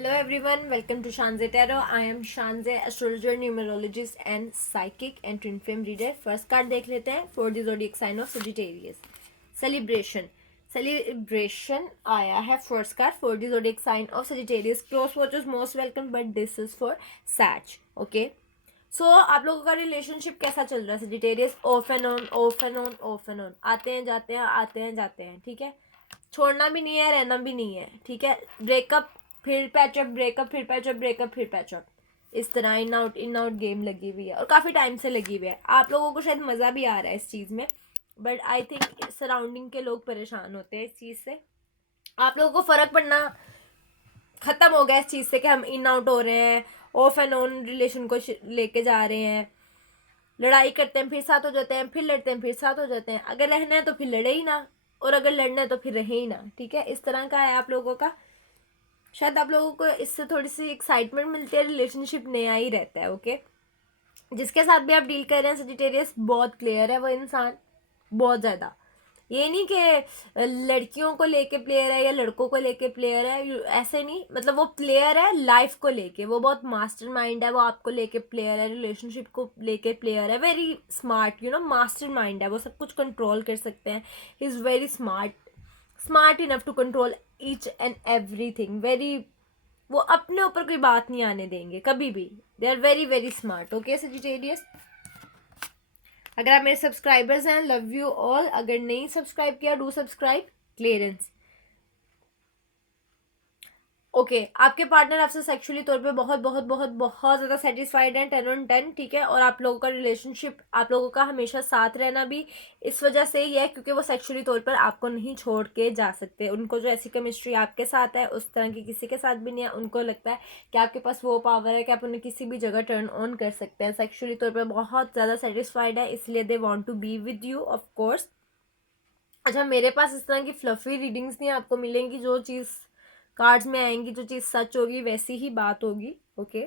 Hello everyone, welcome to Shanze Tarot. I am Shanze, astrologer, numerologist and psychic and twin flame reader. First card देख लेते हैं for the zodiac sign of Sagittarius. Celebration आया है first card for the zodiac sign of Sagittarius. Close watchers most welcome, but this is for Sag. Okay. So आप लोगों का relationship कैसा चल रहा है Sagittarius? Of and on, of and on, of and on, आते हैं जाते हैं, आते हैं जाते हैं. ठीक है, छोड़ना भी नहीं है, रहना भी नहीं है. ठीक है, ब्रेकअप फिर पैचअप, ब्रेकअप फिर पैचअप, ब्रेकअप फिर पैचअप, इस तरह इन आउट गेम लगी हुई है और काफ़ी टाइम से लगी हुई है. आप लोगों को शायद मज़ा भी आ रहा है इस चीज़ में, बट आई थिंक सराउंडिंग के लोग परेशान होते हैं इस चीज़ से. आप लोगों को फ़र्क पड़ना ख़त्म हो गया इस चीज़ से कि हम इन आउट हो रहे हैं, ऑफ एंड ऑन रिलेशन को लेके जा रहे हैं. लड़ाई करते हैं फिर साथ हो जाते हैं, फिर लड़ते हैं फिर साथ हो जाते हैं. अगर रहना है तो फिर लड़े ही ना, और अगर लड़ना है तो फिर रहे ही ना. ठीक है, इस तरह का है आप लोगों का. शायद आप लोगों को इससे थोड़ी सी एक्साइटमेंट मिलती है, रिलेशनशिप नया ही रहता है. ओके, जिसके साथ भी आप डील कर रहे हैं सजिटेरियस, बहुत क्लियर है वो इंसान, बहुत ज़्यादा. ये नहीं कि लड़कियों को लेके प्लेयर है या लड़कों को लेके प्लेयर है, ऐसे नहीं. मतलब वो प्लेयर है लाइफ को लेके, वो बहुत मास्टर माइंड है, वो आपको लेके प्लेयर है, रिलेशनशिप को लेके प्लेयर है. वेरी स्मार्ट, मास्टर माइंड है, वो सब कुछ कंट्रोल कर सकते हैं. He is very smart enough to control each and everything. Very, वो अपने ऊपर कोई बात नहीं आने देंगे कभी भी. They are very very smart. Okay Sagittarius, अगर आप मेरे सब्सक्राइबर्स हैं, लव यू ऑल. अगर नहीं सब्सक्राइब किया, डू सब्सक्राइब. क्लियरेंस. ओके, आपके पार्टनर आपसे सेक्सुअली तौर पे बहुत बहुत बहुत बहुत ज़्यादा सेटिस्फाइड हैं, 10/10. ठीक है, और आप लोगों का रिलेशनशिप, आप लोगों का हमेशा साथ रहना भी इस वजह से ही है क्योंकि वो सेक्सुअली तौर पर आपको नहीं छोड़ के जा सकते. उनको जो ऐसी केमिस्ट्री आपके साथ है उस तरह की किसी के साथ भी नहीं है. उनको लगता है कि आपके पास वो पावर है कि आप उन्हें किसी भी जगह टर्न ऑन कर सकते हैं. सेक्सुअली तौर पर बहुत ज़्यादा सेटिस्फाइड है, इसलिए they want to be with you of course. अच्छा, मेरे पास इस तरह की फ्लफी रीडिंग्स नहीं आपको मिलेंगी. जो चीज़ कार्ड्स में आएंगी, जो चीज़ सच होगी वैसी ही बात होगी. ओके,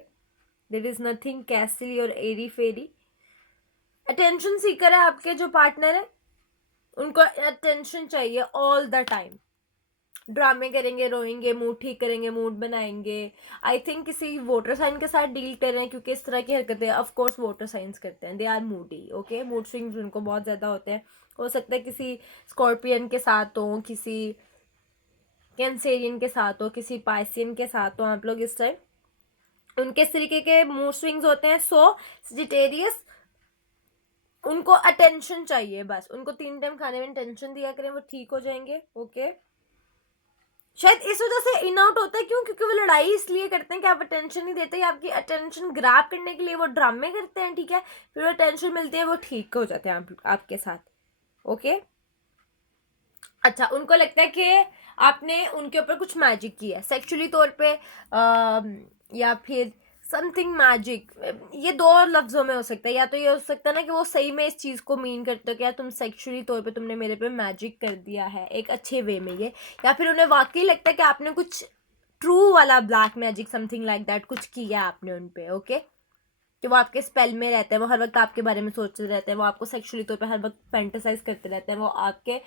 देयर इज नथिंग कैसली और एरी फेरी. अटेंशन सीकर है आपके जो पार्टनर है, उनको अटेंशन चाहिए ऑल द टाइम. ड्रामे करेंगे, रोएंगे, मूड ठीक करेंगे, मूड बनाएंगे. आई थिंक किसी वाटर साइन के साथ डील कर रहे हैं क्योंकि इस तरह की हरकतें ऑफ कोर्स वाटर साइंस करते हैं. They are moody. Okay, mood swings उनको बहुत ज़्यादा होते हैं. हो सकता है किसी स्कॉर्पियन के साथ हो, किसी कैंसेरियन के साथ हो, किसी पाइसियन के साथ हो आप लोग इस टाइम. उनके इस तरीके के मूड स्विंग्स होते हैं. सो सजिटेरियस, उनको अटेंशन चाहिए बस. उनको 3 टाइम खाने में अटेंशन दिया करें, वो ठीक हो जाएंगे. ओके, शायद इस वजह से इन आउट होता है. क्यों? क्योंकि वो लड़ाई इसलिए करते हैं कि आप अटेंशन नहीं देते, आपकी अटेंशन ग्रैब करने के लिए वो ड्रामे करते हैं. ठीक है, फिर वो अटेंशन मिलती है, वो ठीक हो जाते हैं आपके साथ. ओके, अच्छा, उनको लगता है कि आपने उनके ऊपर कुछ मैजिक किया है सेक्सुअली तौर पे, या फिर समथिंग मैजिक. ये 2 लफ्जों में हो सकता है. या तो ये हो सकता है ना कि वो सही में इस चीज़ को मीन करते हो कि यार तुम सेक्सुअली तौर पे तुमने मेरे पे मैजिक कर दिया है एक अच्छे वे में ये. या फिर उन्हें वाकई लगता है कि आपने कुछ ट्रू वाला black magic, something like that, कुछ किया आपने उन पे. ओके, कि वो आपके स्पेल में रहते हैं, वो हर वक्त आपके बारे में सोचते रहते हैं, वो आपको सेक्सुअली तौर पे हर वक्त फैंटेसाइज करते रहते हैं, वो आपके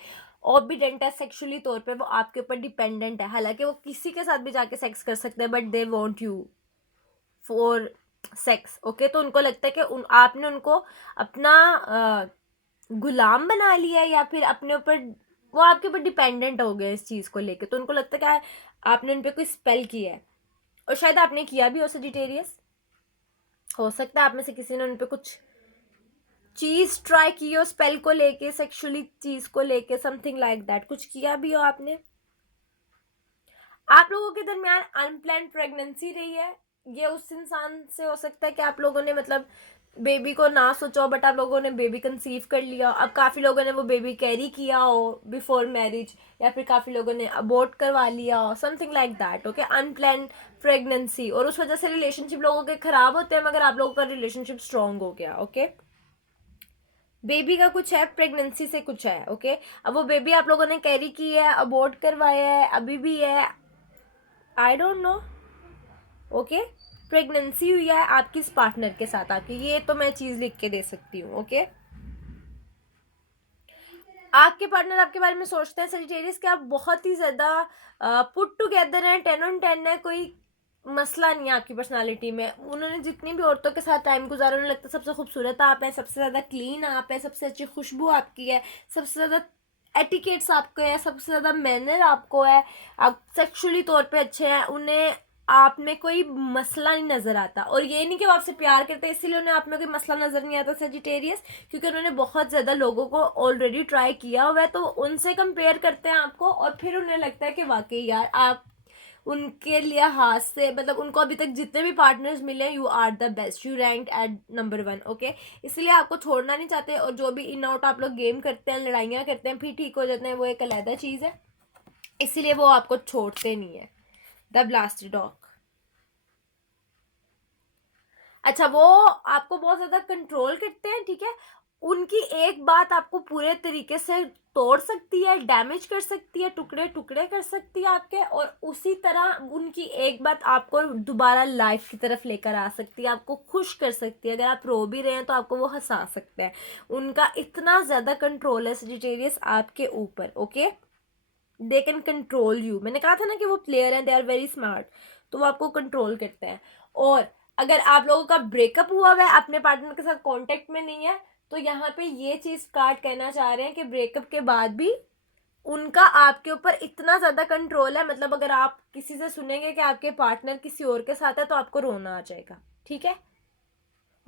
ऑबिडेंट है सेक्सुअली तौर पे, वो आपके ऊपर डिपेंडेंट है. हालांकि वो किसी के साथ भी जाके सेक्स कर सकते हैं, but they want you for sex. Okay, तो उनको लगता है कि आपने उनको अपना गुलाम बना लिया है, या फिर अपने ऊपर, वो आपके ऊपर डिपेंडेंट हो गए इस चीज़ को लेके. तो उनको लगता है कि आपने उन पर कोई स्पेल किया है, और शायद आपने किया भी हो सजिटेरियस. हो सकता है आप में से किसी ने उन पर कुछ चीज ट्राई की हो स्पेल को लेके, सेक्सुअली चीज को लेके, समथिंग लाइक दैट, कुछ किया भी हो आपने. आप लोगों के दरमियान अनप्लान्ड प्रेगनेंसी रही है. ये उस इंसान से हो सकता है कि आप लोगों ने मतलब बेबी को ना सोचो, बट आप लोगों ने बेबी कंसीव कर लिया. अब काफ़ी लोगों ने वो बेबी कैरी किया हो बिफोर मैरिज, या फिर काफ़ी लोगों ने अबॉर्ट करवा लिया हो, something like that. Okay, unplanned pregnancy, और उस वजह से रिलेशनशिप लोगों के खराब होते हैं, मगर आप लोगों का रिलेशनशिप स्ट्रांग हो गया. ओके, बेबी का कुछ है, प्रेगनेंसी से कुछ है. ओके, अब वो बेबी आप लोगों ने कैरी की है, अबॉर्ट करवाया है, अभी भी है, I don't know. Okay, pregnancy हुई है आपकी इस पार्टनर के साथ आपकी, ये तो मैं चीज़ लिख के दे सकती हूँ. ओके, आपके पार्टनर आपके बारे में सोचते हैं सजिटेरियस कि आप बहुत ही ज़्यादा पुट टुगेदर हैं, 10/10 है, कोई मसला नहीं है आपकी पर्सनालिटी में। उन्होंने जितनी भी औरतों के साथ टाइम गुजारा, उन्हें लगता है सबसे खूबसूरत आप है, सबसे ज़्यादा क्लीन आप है, सबसे अच्छी खुशबू आपकी है, सबसे ज़्यादा एटिकेट्स आपको है, सबसे ज़्यादा मैनर आपको है, आप सेक्सुअली तौर पे अच्छे हैं। उन्हें आप में कोई मसला नहीं नज़र आता। और ये नहीं कि वो आपसे प्यार करते हैं इसीलिए उन्हें आप में कोई मसला नज़र नहीं आता सेजिटेरियस, क्योंकि उन्होंने बहुत ज़्यादा लोगों को ऑलरेडी ट्राई किया हुआ है, तो उनसे कंपेयर करते हैं आपको और फिर उन्हें लगता है कि वाकई यार आप उनके लिहाज से, मतलब उनको अभी तक जितने भी पार्टनर्स मिले, you are the best, you rank at number 1। Okay, इसलिए आपको छोड़ना नहीं चाहते। और जो भी इन आउट आप लोग गेम करते हैं, लड़ाइयाँ करते हैं, फिर ठीक हो जाते हैं, वो एक अलग चीज़ है, इसीलिए वो आपको छोड़ते नहीं है। द ब्लास्टर डॉग, अच्छा वो आपको बहुत ज़्यादा कंट्रोल करते हैं, ठीक है। उनकी एक बात आपको पूरे तरीके से तोड़ सकती है, डैमेज कर सकती है, टुकड़े टुकड़े कर सकती है आपके, और उसी तरह उनकी एक बात आपको दोबारा लाइफ की तरफ लेकर आ सकती है, आपको खुश कर सकती है। अगर आप रो भी रहे हैं तो आपको वो हंसा सकते हैं। उनका इतना ज़्यादा कंट्रोल है सजिटेरियस आपके ऊपर। Okay, they can control you. मैंने कहा था ना कि वो प्लेयर हैं, दे आर वेरी स्मार्ट, तो वो आपको कंट्रोल करते हैं। और अगर आप लोगों का ब्रेकअप हुआ है, अपने पार्टनर के साथ कांटेक्ट में नहीं है, तो यहाँ पे ये चीज़ कार्ड कहना चाह रहे हैं कि ब्रेकअप के बाद भी उनका आपके ऊपर इतना ज़्यादा कंट्रोल है। मतलब अगर आप किसी से सुनेंगे कि आपके पार्टनर किसी और के साथ है तो आपको रोना आ जाएगा, ठीक है।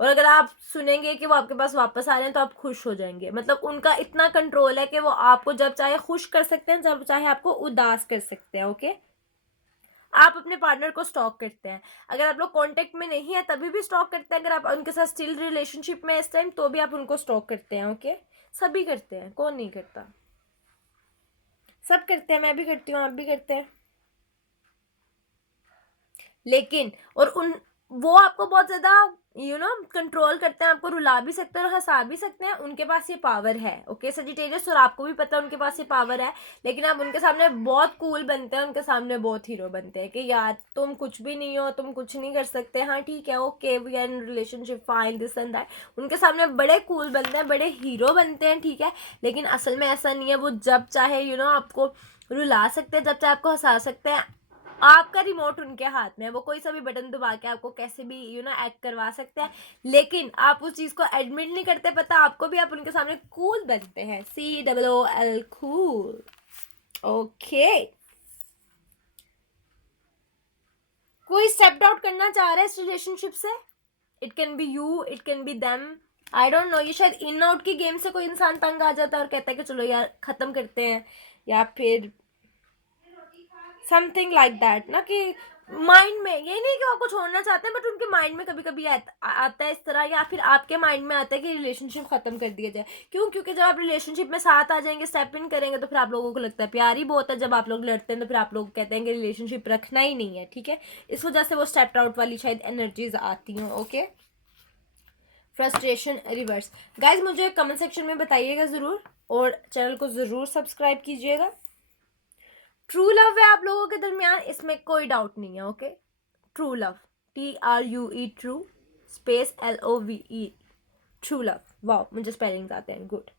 और अगर आप सुनेंगे कि वो आपके पास वापस आ रहे हैं तो आप खुश हो जाएंगे। मतलब उनका इतना कंट्रोल है कि वो आपको जब चाहे खुश कर सकते हैं, जब चाहे आपको उदास कर सकते हैं। ओके, आप अपने पार्टनर को स्टॉक करते हैं। अगर आप लोग कांटेक्ट में नहीं है तभी भी स्टॉक करते हैं। अगर आप उनके साथ स्टिल रिलेशनशिप में इस टाइम, तो भी आप उनको स्टॉक करते हैं। ओके, सभी करते हैं, कौन नहीं करता, सब करते हैं, मैं भी करती हूँ, आप भी करते हैं। लेकिन और उन वो आपको बहुत ज्यादा कंट्रोल करते हैं, आपको रुला भी सकते हैं और हंसा भी सकते हैं। उनके पास ये पावर है। ओके सजिटेरियस, और आपको भी पता है उनके पास ये पावर है। लेकिन आप उनके सामने बहुत कूल बनते हैं, उनके सामने बहुत हीरो बनते हैं कि यार तुम कुछ भी नहीं हो, तुम कुछ नहीं कर सकते, हाँ ठीक है, okay we are in relationship fine this and that. उनके सामने बड़े कूल बनते हैं, बड़े हीरो बनते हैं, ठीक है। लेकिन असल में ऐसा नहीं है। वो जब चाहे आपको रुला सकते हैं, जब चाहे आपको हंसा सकते हैं। आपका रिमोट उनके हाथ में है, वो कोई सा भी बटन दबा के आपको कैसे भी एक्ट करवा सकते हैं। लेकिन आप उस चीज को एडमिट नहीं करते, पता आपको भी। आप उनके सामने कूल बनते हैं, COOL, कूल। ओके, कोई स्टेप आउट करना चाह रहा है इस रिलेशनशिप से? It can be you, it can be them, I don't know. ये शायद इन आउट की गेम से कोई इंसान तंग आ जाता है और कहता है कि चलो यार खत्म करते हैं, या फिर समथिंग लाइक दैट ना, कि माइंड में ये नहीं कि वो आपको छोड़ना चाहते हैं, बट उनके माइंड में कभी कभी आता है इस तरह, या फिर आपके माइंड में आता है कि रिलेशनशिप खत्म कर दिया जाए। क्यों? क्योंकि जब आप रिलेशनशिप में साथ आ जाएंगे, स्टेप इन करेंगे, तो फिर आप लोगों को लगता है प्यार ही बहुत है। जब आप लोग लड़ते हैं तो फिर आप लोग कहते हैं कि रिलेशनशिप रखना ही नहीं है, ठीक है। इस वजह से वो स्टेप आउट वाली शायद एनर्जीज आती हैं। Okay, frustration reverse. गाइज मुझे कमेंट सेक्शन में बताइएगा ज़रूर, और चैनल को ज़रूर सब्सक्राइब कीजिएगा। ट्रू लव है आप लोगों के दरमियान, इसमें कोई डाउट नहीं है। Okay, true love, TRUE, true space LOVE, true love. वाह, मुझे स्पेलिंग्स आते हैं, गुड।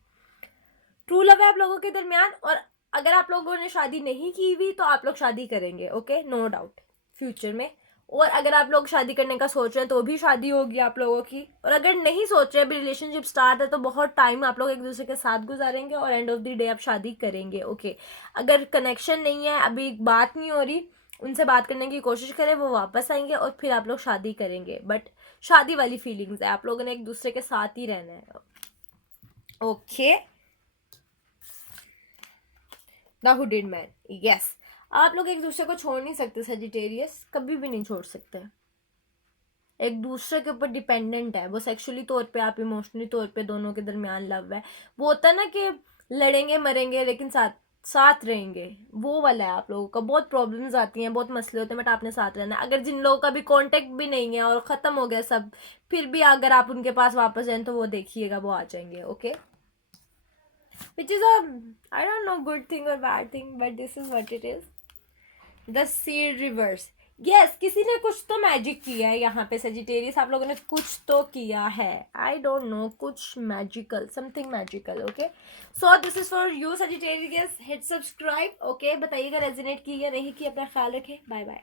ट्रू लव है आप लोगों के दरमियान। और अगर आप लोगों ने शादी नहीं की हुई तो आप लोग शादी करेंगे, ओके, नो डाउट, फ्यूचर में। और अगर आप लोग शादी करने का सोच रहे हैं तो भी शादी होगी आप लोगों की। और अगर नहीं सोच रहे, अभी रिलेशनशिप स्टार्ट है, तो बहुत टाइम आप लोग एक दूसरे के साथ गुजारेंगे और एंड ऑफ द डे आप शादी करेंगे। ओके, अगर कनेक्शन नहीं है, अभी बात नहीं हो रही, उनसे बात करने की कोशिश करें, वो वापस आएंगे और फिर आप लोग शादी करेंगे। बट शादी वाली फीलिंग्स है, आप लोगों ने एक दूसरे के साथ ही रहना है। Okay, the hooded man, yes. आप लोग एक दूसरे को छोड़ नहीं सकते सजिटेरियस, कभी भी नहीं छोड़ सकते। एक दूसरे के ऊपर डिपेंडेंट है वो, सेक्सुअली तौर पे, आप इमोशनली तौर पे, दोनों के दरमियान लव है। वो होता है ना कि लड़ेंगे मरेंगे लेकिन साथ साथ रहेंगे, वो वाला है आप लोगों का। बहुत प्रॉब्लम्स आती हैं, बहुत मसले होते हैं, बट आपने साथ रहना है। अगर जिन लोगों का भी कांटेक्ट भी नहीं है और ख़त्म हो गया सब, फिर भी अगर आप उनके पास वापस जाएं तो वो देखिएगा वो आ जाएंगे। Okay, which is a, I don't know, good thing or bad thing, but this is what it is. The seed reverse, yes, किसी ने कुछ तो मैजिक किया है यहाँ पे सजिटेरियस, आप लोगों ने कुछ तो किया है, आई डोंट नो, कुछ magical, something magical. Okay, so this is for you Sagittarius, hit subscribe. Okay, बताइएगा रेजोनेट की या नहीं की। अपना ख्याल रखें, बाय बाय।